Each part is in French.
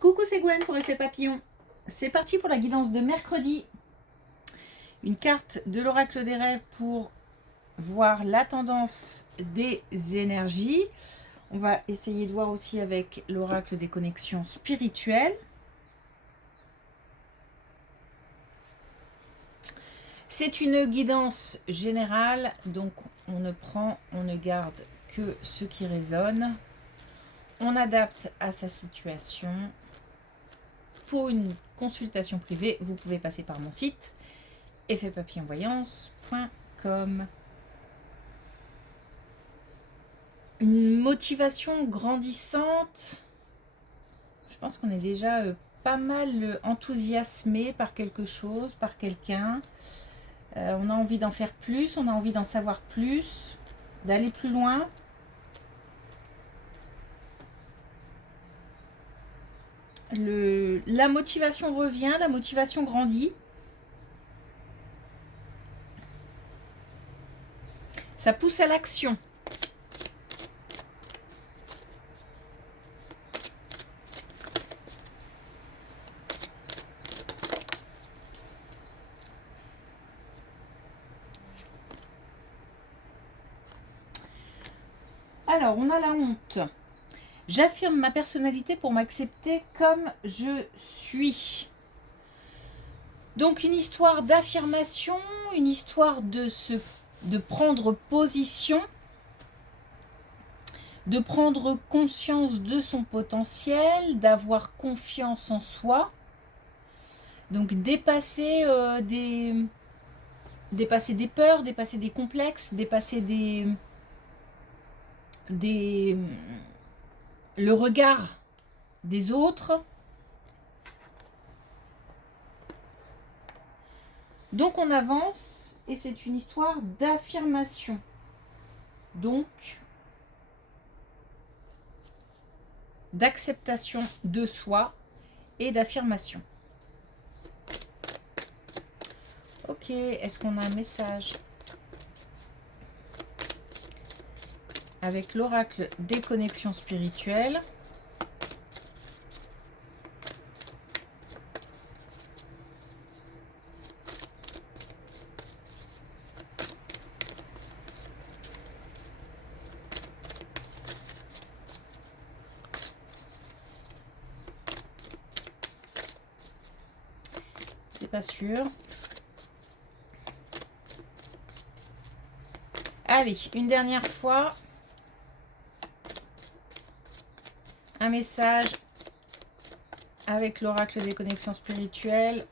Coucou, c'est Gwen pour Effet Papillon. C'est parti pour la guidance de mercredi. Une carte de l'oracle des rêves pour voir la tendance des énergies. On va essayer de voir aussi avec l'oracle des connexions spirituelles. C'est une guidance générale, donc on ne garde que ce qui résonne. On adapte à sa situation. Pour une consultation privée, vous pouvez passer par mon site effetpapillonvoyance.com. Une motivation grandissante. Je pense qu'on est déjà pas mal enthousiasmé par quelque chose, par quelqu'un. On a envie d'en faire plus, on a envie d'en savoir plus, d'aller plus loin. La motivation revient, la motivation grandit. Ça pousse à l'action. Alors, on a la honte. J'affirme ma personnalité pour m'accepter comme je suis. Donc une histoire d'affirmation, une histoire de prendre position, de prendre conscience de son potentiel, d'avoir confiance en soi. Donc dépasser des peurs, dépasser des complexes, dépasser le regard des autres. Donc on avance et c'est une histoire d'affirmation. Donc d'acceptation de soi et d'affirmation. Ok, est-ce qu'on a un message avec l'oracle des connexions spirituelles? C'est pas sûr. Allez, une dernière fois. Un message avec l'oracle des connexions spirituelles.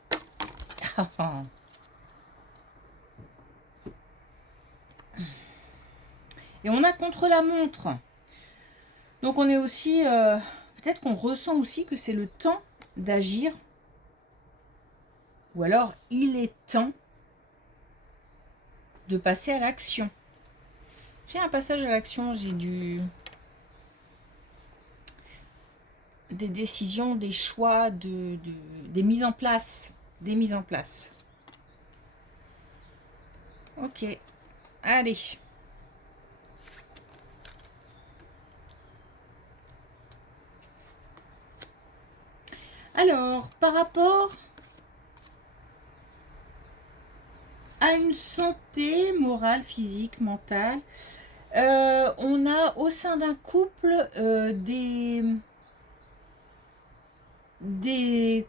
Et on a contre la montre. Donc on est aussi... peut-être qu'on ressent aussi que c'est le temps d'agir. Ou alors, il est temps de passer à l'action. J'ai un passage à l'action, j'ai des décisions, des choix, des mises en place. Des mises en place. Ok. Allez. Alors, par rapport à une santé morale, physique, mentale, on a au sein d'un couple des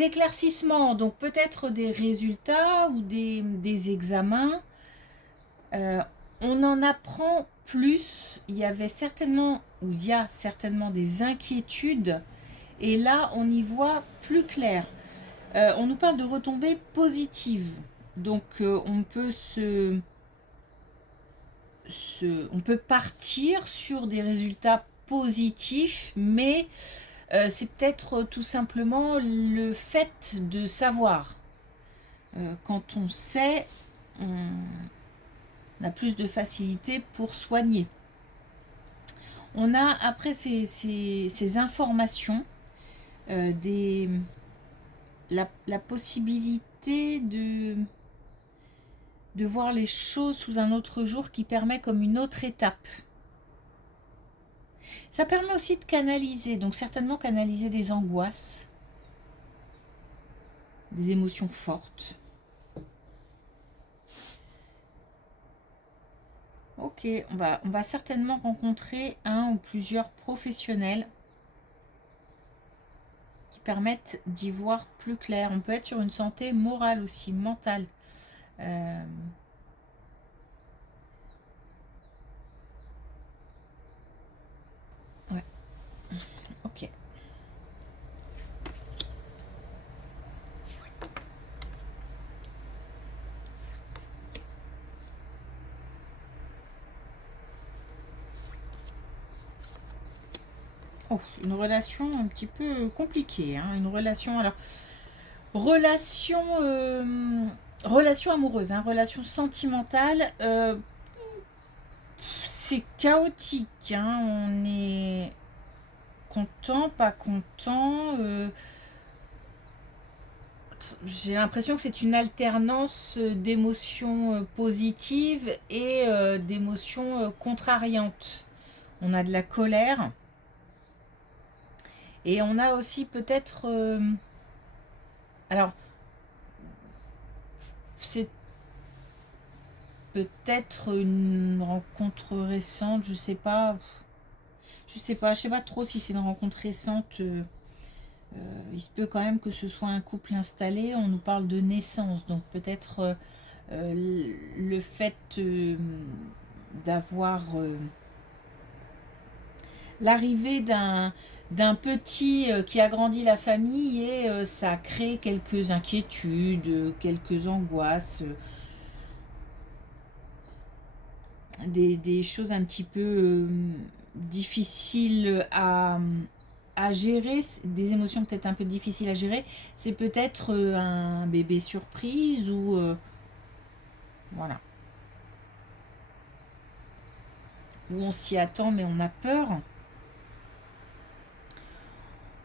éclaircissements, donc peut-être des résultats ou des examens. On en apprend plus. Il y a certainement des inquiétudes et là on y voit plus clair. On nous parle de retombées positives, donc on peut partir sur des résultats positifs, mais c'est peut-être tout simplement le fait de savoir. Quand on sait, on a plus de facilité pour soigner. On a après ces informations, la possibilité de voir les choses sous un autre jour qui permet comme une autre étape. Ça permet aussi de canaliser, donc certainement canaliser des angoisses, des émotions fortes. Ok, on va certainement rencontrer un ou plusieurs professionnels qui permettent d'y voir plus clair. On peut être sur une santé morale aussi, mentale. Euh, ouais, ok. Oh, une relation un petit peu compliquée, hein, une relation, alors, relation, relation amoureuse, hein, relation sentimentale, c'est chaotique, hein, on est content, pas content, j'ai l'impression que c'est une alternance d'émotions positives et d'émotions contrariantes. On a de la colère et on a aussi peut-être... alors, c'est peut-être une rencontre récente, je sais pas. Je sais pas trop si c'est une rencontre récente. Il se peut quand même que ce soit un couple installé. On nous parle de naissance, donc peut-être le fait d'avoir l'arrivée d'un petit qui agrandit la famille et ça crée quelques inquiétudes, quelques angoisses, des choses un petit peu difficiles à gérer, des émotions peut-être un peu difficiles à gérer. C'est peut-être un bébé surprise ou voilà, où on s'y attend mais on a peur.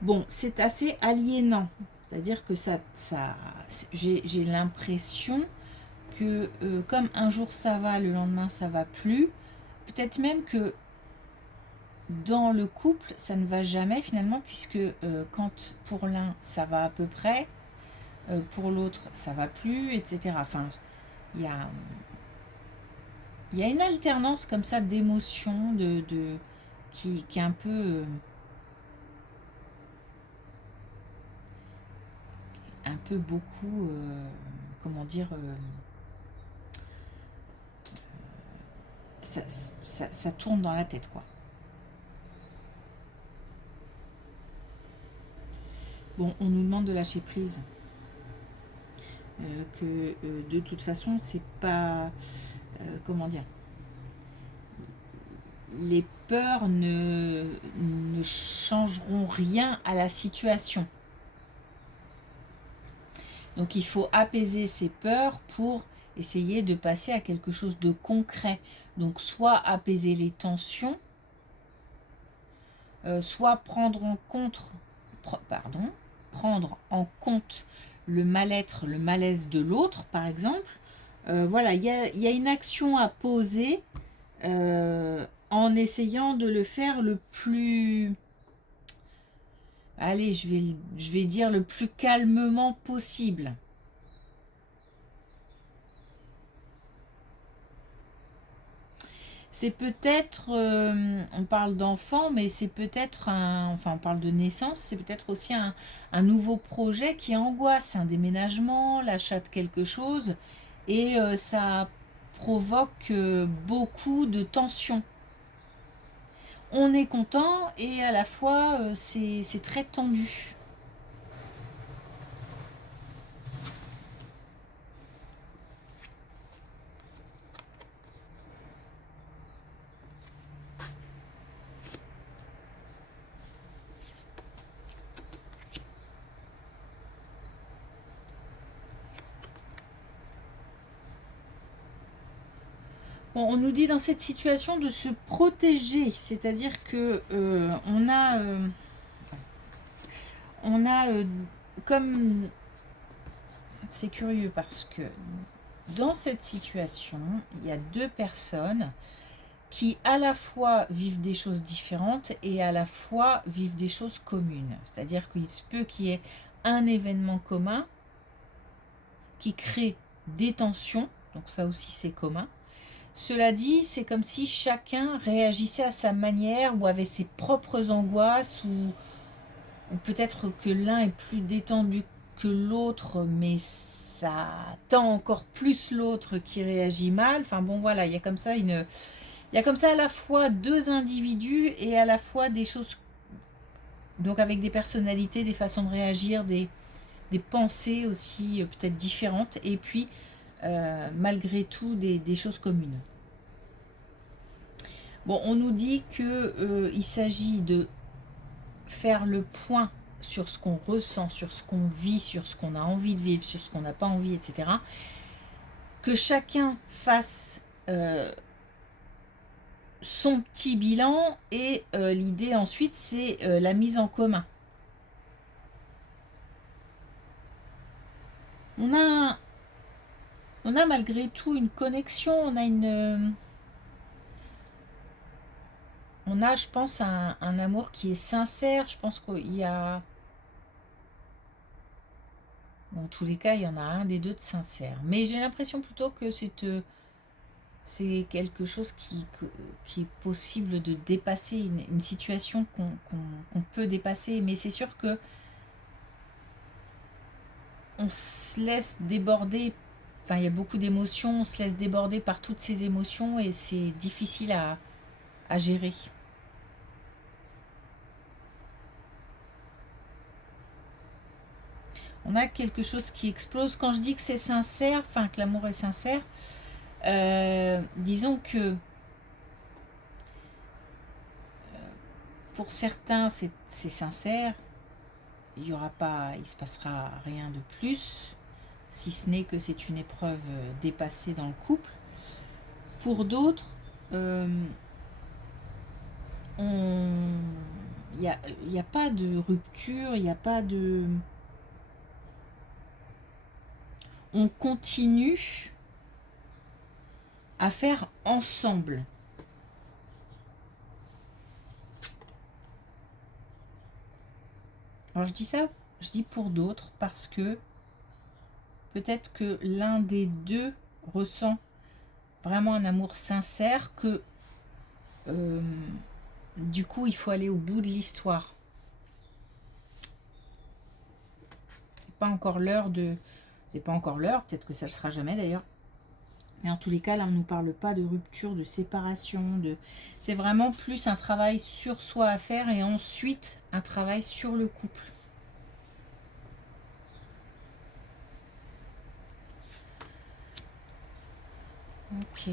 Bon, c'est assez aliénant, c'est-à-dire que j'ai l'impression que comme un jour ça va, le lendemain ça va plus. Peut-être même que dans le couple, ça ne va jamais finalement, puisque quand pour l'un ça va à peu près, pour l'autre ça va plus, etc. Enfin, il y a, il y a une alternance comme ça d'émotions, qui est un peu beaucoup, comment dire, ça tourne dans la tête, quoi. Bon, on nous demande de lâcher prise. Que de toute façon, c'est pas. Comment dire, les peurs ne changeront rien à la situation. Donc il faut apaiser ces peurs pour essayer de passer à quelque chose de concret. Donc soit apaiser les tensions, soit prendre en compte le mal-être, le malaise de l'autre, par exemple. Voilà, il y a une action à poser en essayant de le faire le plus... Allez, je vais dire le plus calmement possible. C'est peut-être, on parle d'enfant, mais c'est peut-être enfin on parle de naissance, c'est peut-être aussi un nouveau projet qui angoisse, un déménagement, l'achat de quelque chose, et ça provoque beaucoup de tensions. On est content et à la fois c'est très tendu. Bon, on nous dit dans cette situation de se protéger, c'est-à-dire que on a comme c'est curieux parce que dans cette situation, il y a deux personnes qui à la fois vivent des choses différentes et à la fois vivent des choses communes. C'est-à-dire qu'il se peut qu'il y ait un événement commun qui crée des tensions, donc ça aussi c'est commun. Cela dit, c'est comme si chacun réagissait à sa manière ou avait ses propres angoisses ou peut-être que l'un est plus détendu que l'autre, mais ça tend encore plus l'autre qui réagit mal. Enfin bon voilà, il y a comme ça à la fois deux individus et à la fois des choses, donc avec des personnalités, des façons de réagir, des pensées aussi peut-être différentes, et puis malgré tout des choses communes. Bon, on nous dit que il s'agit de faire le point sur ce qu'on ressent, sur ce qu'on vit, sur ce qu'on a envie de vivre, sur ce qu'on n'a pas envie, etc. Que chacun fasse son petit bilan, et l'idée ensuite c'est la mise en commun. On a malgré tout une connexion, on a, je pense, un amour qui est sincère. Je pense qu'il y a, dans tous les cas, il y en a un des deux de sincère. Mais j'ai l'impression plutôt que c'est quelque chose qui est possible de dépasser, une situation qu'on peut dépasser. Mais c'est sûr que on se laisse déborder. Enfin, il y a beaucoup d'émotions, on se laisse déborder par toutes ces émotions et c'est difficile à gérer. On a quelque chose qui explose. Quand je dis que c'est sincère, enfin que l'amour est sincère, disons que pour certains c'est sincère, il se passera rien de plus, si ce n'est que c'est une épreuve dépassée dans le couple. Pour d'autres, il n'y a pas de rupture, il n'y a pas de... On continue à faire ensemble. Alors je dis ça, je dis pour d'autres parce que peut-être que l'un des deux ressent vraiment un amour sincère, que du coup il faut aller au bout de l'histoire. C'est pas encore l'heure, peut-être que ça le sera jamais d'ailleurs. Mais en tous les cas, là, on ne nous parle pas de rupture, de séparation. C'est vraiment plus un travail sur soi à faire et ensuite un travail sur le couple. Ok.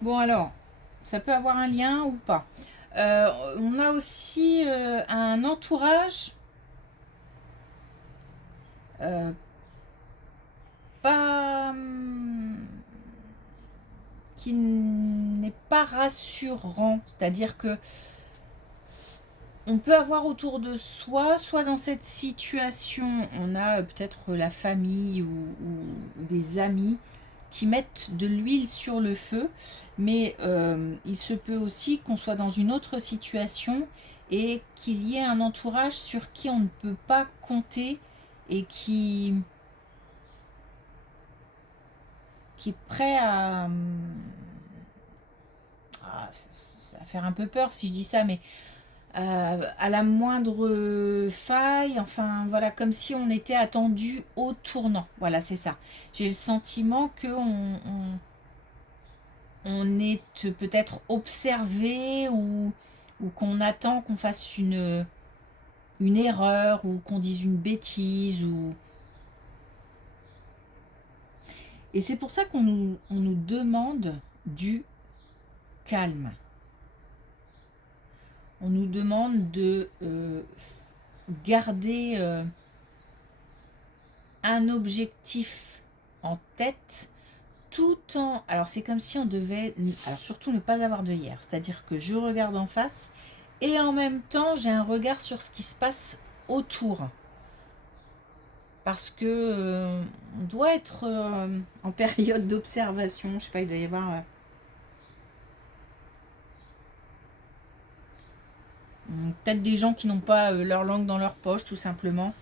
Bon alors, ça peut avoir un lien ou pas. On a aussi un entourage pas qui n'est pas rassurant, c'est-à-dire que on peut avoir autour de soi, soit dans cette situation, on a peut-être la famille ou des amis qui mettent de l'huile sur le feu, mais il se peut aussi qu'on soit dans une autre situation et qu'il y ait un entourage sur qui on ne peut pas compter et qui est prêt ça va faire un peu peur si je dis ça, mais à la moindre faille, enfin voilà, comme si on était attendu au tournant. Voilà, c'est ça. J'ai le sentiment que on est peut-être observé ou qu'on attend qu'on fasse une erreur ou qu'on dise une bêtise. Et c'est pour ça qu'on nous demande du calme. On nous demande de garder un objectif en tête tout en... Alors c'est comme si on devait... Alors surtout ne pas avoir de hier. C'est-à-dire que je regarde en face et en même temps, j'ai un regard sur ce qui se passe autour. Parce que on doit être en période d'observation. Je sais pas, il doit y avoir peut-être des gens qui n'ont pas leur langue dans leur poche, tout simplement.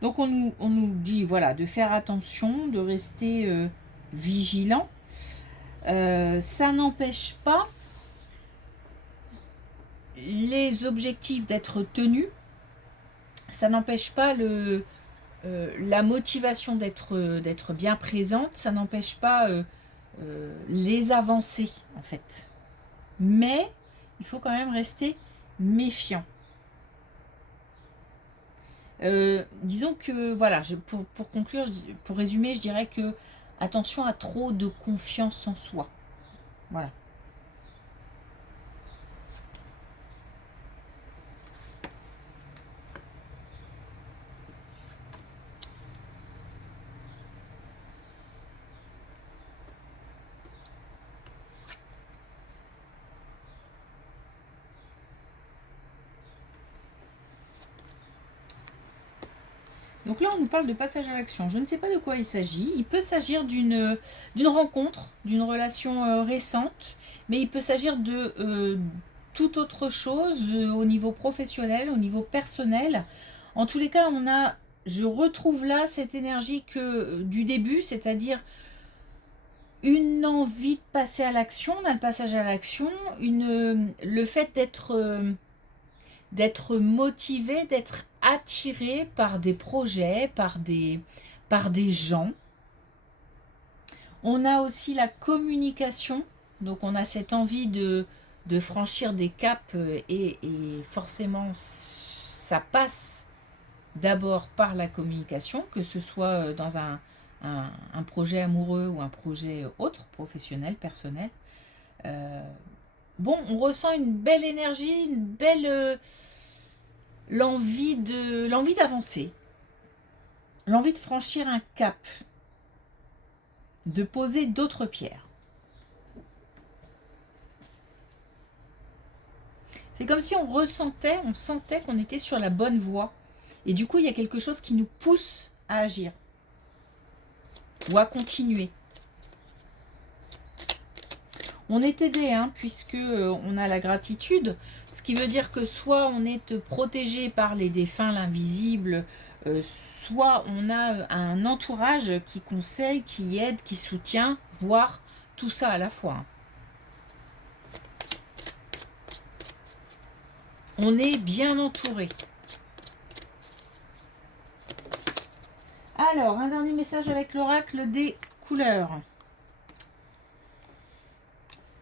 Donc on nous dit voilà, de faire attention, de rester vigilant. Ça n'empêche pas les objectifs d'être tenus. Ça n'empêche pas la motivation d'être bien présente. Ça n'empêche pas les avancées, en fait. Mais il faut quand même rester méfiant. Disons que, voilà, pour conclure, pour résumer, je dirais que attention à trop de confiance en soi. Voilà. Donc là, on nous parle de passage à l'action. Je ne sais pas de quoi il s'agit. Il peut s'agir d'une rencontre, d'une relation récente, mais il peut s'agir de toute autre chose au niveau professionnel, au niveau personnel. En tous les cas, je retrouve là cette énergie du début, c'est-à-dire une envie de passer à l'action, on a le passage à l'action, le fait d'être motivé, d'être attiré par des projets, par des gens. On a aussi la communication, donc on a cette envie de franchir des caps et forcément ça passe d'abord par la communication, que ce soit dans un projet amoureux ou un projet autre, professionnel, personnel. Bon, on ressent une belle énergie, une belle l'envie d'avancer, l'envie de franchir un cap, de poser d'autres pierres. C'est comme si on sentait qu'on était sur la bonne voie. Et du coup, il y a quelque chose qui nous pousse à agir ou à continuer. On est aidé, puisque on a la gratitude, ce qui veut dire que soit on est protégé par les défunts, l'invisible, soit on a un entourage qui conseille, qui aide, qui soutient, voire tout ça à la fois. On est bien entouré. Alors, un dernier message avec l'oracle des couleurs.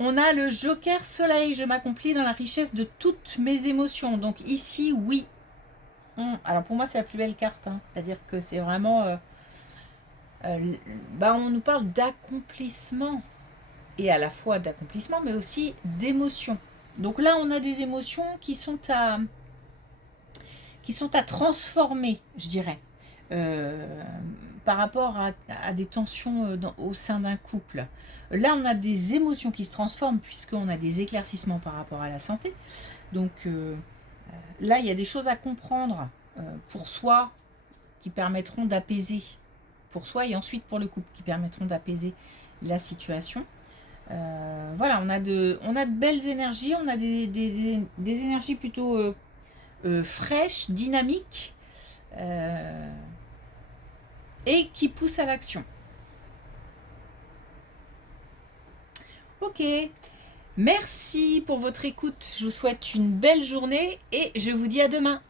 On a le Joker Soleil. Je m'accomplis dans la richesse de toutes mes émotions. Donc ici, oui. Alors pour moi, c'est la plus belle carte. C'est-à-dire que c'est vraiment... on nous parle d'accomplissement. Et à la fois d'accomplissement, mais aussi d'émotions. Donc là, on a des émotions qui sont à transformer, je dirais. Par rapport à des tensions au sein d'un couple. Là, on a des émotions qui se transforment puisqu'on a des éclaircissements par rapport à la santé. Donc là, il y a des choses à comprendre pour soi qui permettront d'apaiser, pour soi et ensuite pour le couple, qui permettront d'apaiser la situation. Voilà, on a de belles énergies, on a des énergies plutôt fraîches, dynamiques, et qui poussent à l'action. Ok, merci pour votre écoute. Je vous souhaite une belle journée et je vous dis à demain.